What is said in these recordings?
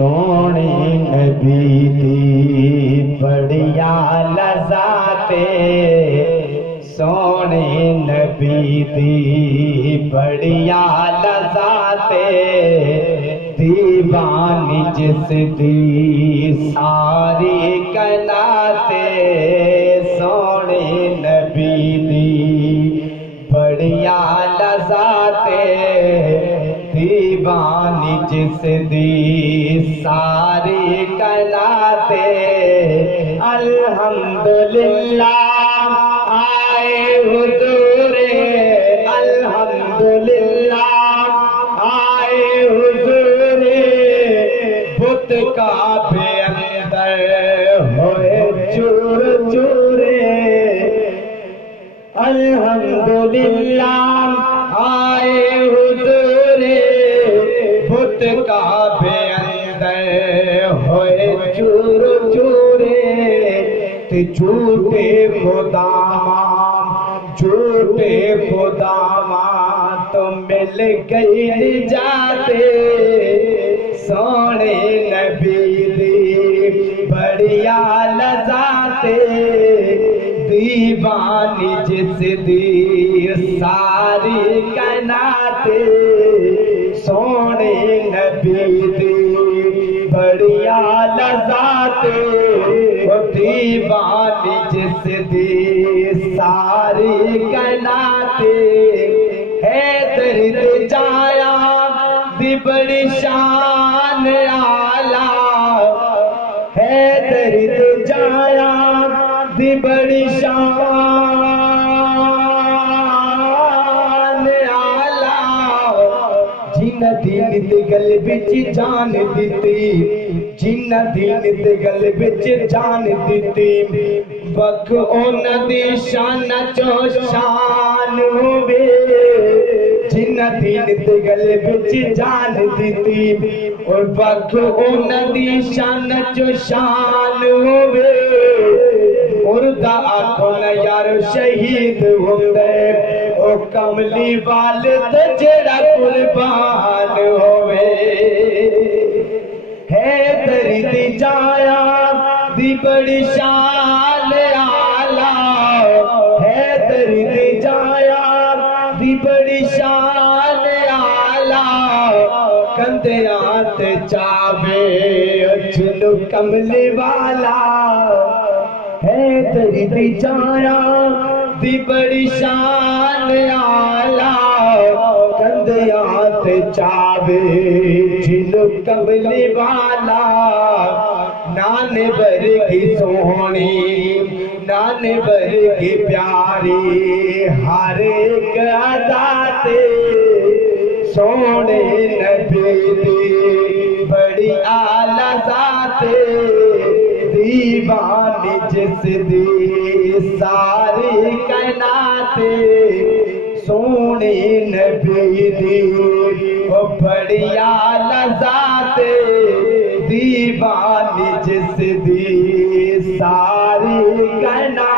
سونے نبی دی بڑیا لذاتے، سونے نبی دی بڑیا لذاتے، دیوانی جس دی ساری کناتے، سونے نبی دی بڑیا لذاتے، دیوانی جس دی ساری کناتے، الحمدللہ آئے حضور، الحمدللہ آئے حضور، بت کعبے اندر ہوئے چور چورے، الحمدللہ آئے حضور، بت کعبے اندر ہوئے چور چورے، تے جھوٹے خدا ماں، جھوٹے خدا ماں تو مل گئی نجاتے، سونے نبی دی بڑیا لذاتے، دیوانی جس دی ساری کناتے، سونے نبی دی بڑیا لذاتے، دیوانی جس دی ساری کناتے، حیدر دی جایا دی بڑی شان آلہ، حیدر دی جایا دی بڑی شان آلہ، جنہ دین دی گل بچ جان دیتی، جنہ دین دی گل بچ جان دیتی، بک اونا دی شان چو شان ہوئے، جنہ دین دی گل بچ جان دیتی، اور بک اونا دی شان چو شان ہوئے، مردہ آنکھوں نے یار شہید ہوندے، او کملی والد جڑا قربان ہوئے، حیدر دی جایا دی بڑی شان آلہ، حیدر دی جایا دی بڑی شان آلہ، کندیاں تے چاوے اچھلو کملی والا، حیدر دی جایا دی بڑی شان آلہ، کندیاں تے چاوے جھلو کملی والا، نانے برگی سونی، نانے برگی پیاری، ہر ایک عطاتے، سونے نبی دی بڑی اعلیٰ ذاتے، دیوانی جس دی ساری کائناتے، سونے نبی دی بڑی اعلیٰ ذاتے، دیوانی جس دی ساری کائناتے۔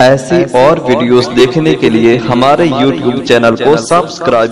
ایسی اور ویڈیوز دیکھنے کے لیے ہمارے YouTube چینل کو سبسکرائب